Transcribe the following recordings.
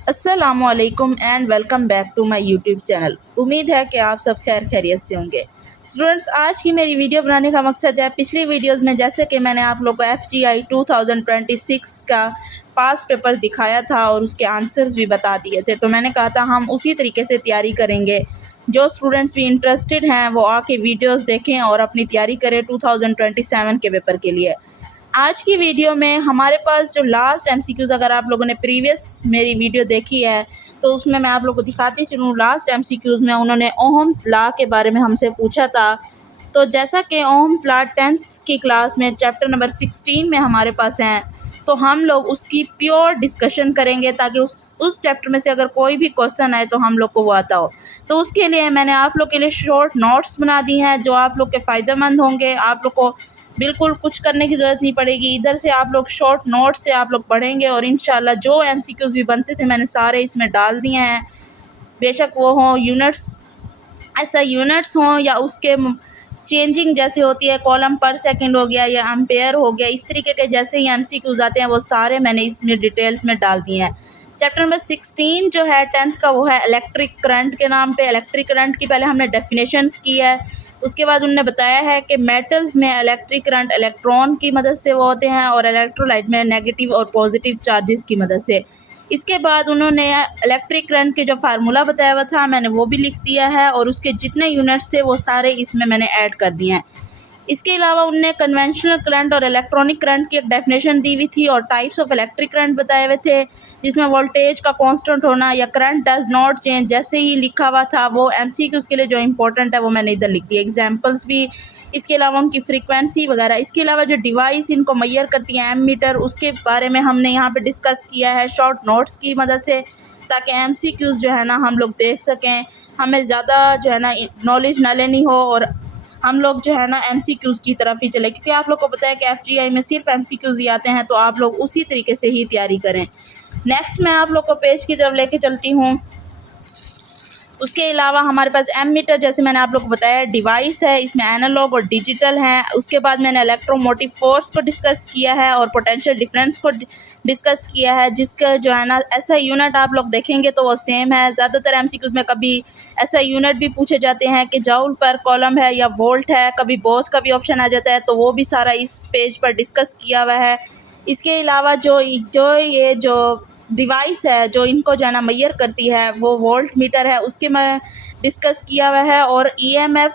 अस्सलामुअलैकुम and welcome back to my YouTube channel. उम्मीद है कि आप सब खैरियत से होंगे। स्टूडेंट्स, आज की मेरी वीडियो बनाने का मकसद है, पिछली वीडियोस में जैसे कि मैंने आप लोग को FGI 2026 का पास पेपर दिखाया था और उसके आंसर्स भी बता दिए थे, तो मैंने कहा था हम उसी तरीके से तैयारी करेंगे। जो स्टूडेंट्स भी इंटरेस्टेड हैं वो आके वीडियोस देखें और अपनी तैयारी करें 2027 के पेपर के लिए। आज की वीडियो में हमारे पास जो लास्ट MCQs, अगर आप लोगों ने प्रीवियस मेरी वीडियो देखी है तो उसमें मैं आप लोगों को दिखाती चलूँ। लास्ट MCQs में उन्होंने ओहम्स लॉ के बारे में हमसे पूछा था। तो जैसा कि ओहम्स लॉ 10th की क्लास में चैप्टर नंबर 16 में हमारे पास हैं, तो हम लोग उसकी प्योर डिस्कशन करेंगे ताकि उस चैप्टर में से अगर कोई भी क्वेश्चन आए तो हम लोग को वो आता हो। तो उसके लिए मैंने आप लोग के लिए शॉर्ट नोट्स बना दी हैं जो आप लोग के फ़ायदेमंद होंगे। आप लोग को बिल्कुल कुछ करने की ज़रूरत नहीं पड़ेगी। इधर से आप लोग शॉर्ट नोट से आप लोग पढ़ेंगे और इंशाल्लाह जो MCQs भी बनते थे मैंने सारे इसमें डाल दिए हैं। बेशक वो हों यूनिट्स, ऐसा यूनिट्स हों या उसके चेंजिंग जैसे होती है, कॉलम पर सेकंड हो गया या एम्पेयर हो गया, इस तरीके के जैसे ही MCQs आते हैं वो सारे मैंने इसमें डिटेल्स में डाल दिए हैं। चैप्टर नंबर 16 जो है 10th का, वो है इलेक्ट्रिक करंट के नाम पे। इलेक्ट्रिक करंट की पहले हमने डेफिनेशंस की है, उसके बाद उन्होंने बताया है कि मेटल्स में इलेक्ट्रिक करंट इलेक्ट्रॉन की मदद से वो होते हैं और इलेक्ट्रोलाइट में नेगेटिव और पॉजिटिव चार्जेस की मदद से। इसके बाद उन्होंने इलेक्ट्रिक करंट के जो फार्मूला बताया हुआ था मैंने वो भी लिख दिया है और उसके जितने यूनिट्स थे वो सारे इसमें मैंने ऐड कर दिए हैं। इसके अलावा उनने कन्वेंशनल करंट और इलेक्ट्रॉनिक करंट की एक डेफिनेशन दी हुई थी और टाइप्स ऑफ इलेक्ट्रिक करंट बताए हुए थे, जिसमें वोल्टेज का कांस्टेंट होना या करंट डज नॉट चेंज जैसे ही लिखा हुआ था। वो MCQs के लिए जो इंपॉर्टेंट है वो मैंने इधर लिख दिया, एग्जांपल्स भी। इसके अलावा उनकी फ्रीक्वेंसी वगैरह। इसके अलावा जो डिवाइस इनको मैयर करती है एमीटर, उसके बारे में हमने यहाँ पे डिस्कस किया है शॉर्ट नोट्स की मदद से, ताकि MCQs जो है ना हम लोग देख सकें, हमें ज़्यादा जो है ना नॉलेज ना लेनी हो और हम लोग जो है ना MCQs की तरफ ही चले, क्योंकि आप लोग को पता है कि FGI में सिर्फ MCQs ही आते हैं, तो आप लोग उसी तरीके से ही तैयारी करें। नेक्स्ट मैं आप लोग को पेज की तरफ लेके चलती हूँ। उसके अलावा हमारे पास एमीटर, जैसे मैंने आप लोग को बताया, डिवाइस है, इसमें एनालॉग और डिजिटल हैं। उसके बाद मैंने इलेक्ट्रोमोटिव फोर्स को डिस्कस किया है और पोटेंशियल डिफरेंस को डिस्कस किया है, जिसका जो है ना ऐसा यूनिट आप लोग देखेंगे तो वो सेम है। ज़्यादातर MCQs में कभी ऐसा यूनिट भी पूछे जाते हैं कि जूल पर कॉलम है या वोल्ट है, कभी बोथ का भी ऑप्शन आ जाता है, तो वो भी सारा इस पेज पर डिस्कस किया हुआ है। इसके अलावा जो डिवाइस है जो इनको जो है ना मैयर करती है वो वोल्ट मीटर है, उसके में डिस्कस किया हुआ है। और EMF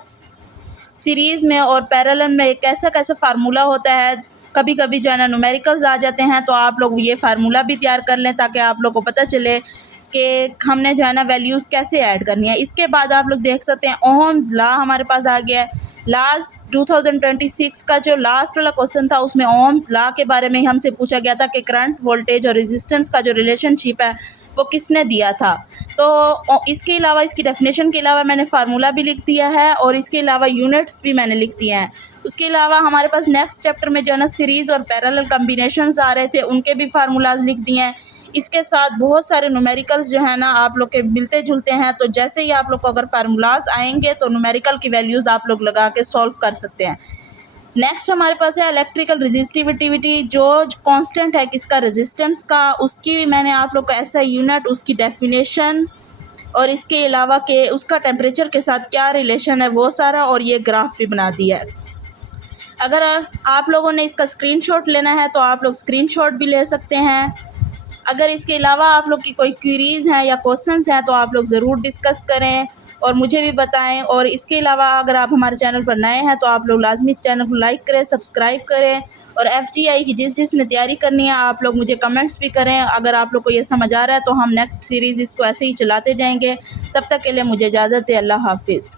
सीरीज़ में और पैरेलल में कैसा कैसा फार्मूला होता है, कभी कभी जो है ना न्यूमेरिकल्स आ जाते हैं, तो आप लोग ये फार्मूला भी तैयार कर लें ताकि आप लोग को पता चले कि हमने जो है ना वैल्यूज़ कैसे ऐड करनी है। इसके बाद आप लोग देख सकते हैं ओहम्स लॉ हमारे पास आ गया है। लास्ट 2026 का जो लास्ट वाला क्वेश्चन था उसमें ओहम्स लॉ के बारे में हमसे पूछा गया था कि करंट, वोल्टेज और रेजिस्टेंस का जो रिलेशनशिप है वो किसने दिया था। तो इसके अलावा, इसकी डेफिनेशन के अलावा मैंने फार्मूला भी लिख दिया है और इसके अलावा यूनिट्स भी मैंने लिख दिए हैं। उसके अलावा हमारे पास नेक्स्ट चैप्टर में जो है ना सीरीज़ और पैरेलल कम्बिनेशंस आ रहे थे, उनके भी फार्मूलाज लिख दिए हैं। इसके साथ बहुत सारे न्यूमेरिकल्स जो है ना आप लोग के मिलते जुलते हैं, तो जैसे ही आप लोग को अगर फार्मूलाज आएंगे तो न्यूमेरिकल की वैल्यूज़ आप लोग लगा के सॉल्व कर सकते हैं। नेक्स्ट हमारे पास है इलेक्ट्रिकल रेजिस्टिविटी, जो कांस्टेंट है किसका, रेजिस्टेंस का। उसकी भी मैंने आप लोग को ऐसा यूनिट, उसकी डेफिनेशन और इसके अलावा के उसका टेम्परेचर के साथ क्या रिलेशन है वो सारा, और ये ग्राफ भी बना दिया है। अगर आप लोगों ने इसका स्क्रीनशॉट लेना है तो आप लोग स्क्रीनशॉट भी ले सकते हैं। अगर इसके अलावा आप लोग की कोई क्वेरीज़ हैं या क्वेश्चंस हैं तो आप लोग ज़रूर डिस्कस करें और मुझे भी बताएं। और इसके अलावा अगर आप हमारे चैनल पर नए हैं तो आप लोग लाजमी चैनल को लाइक करें, सब्सक्राइब करें और FGI की जिसने तैयारी करनी है आप लोग मुझे कमेंट्स भी करें। अगर आप लोग को ये समझ आ रहा है तो हम नेक्स्ट सीरीज़ इसको ऐसे ही चलाते जाएंगे। तब तक के लिए मुझे इजाज़त है, अल्लाह हाफिज़।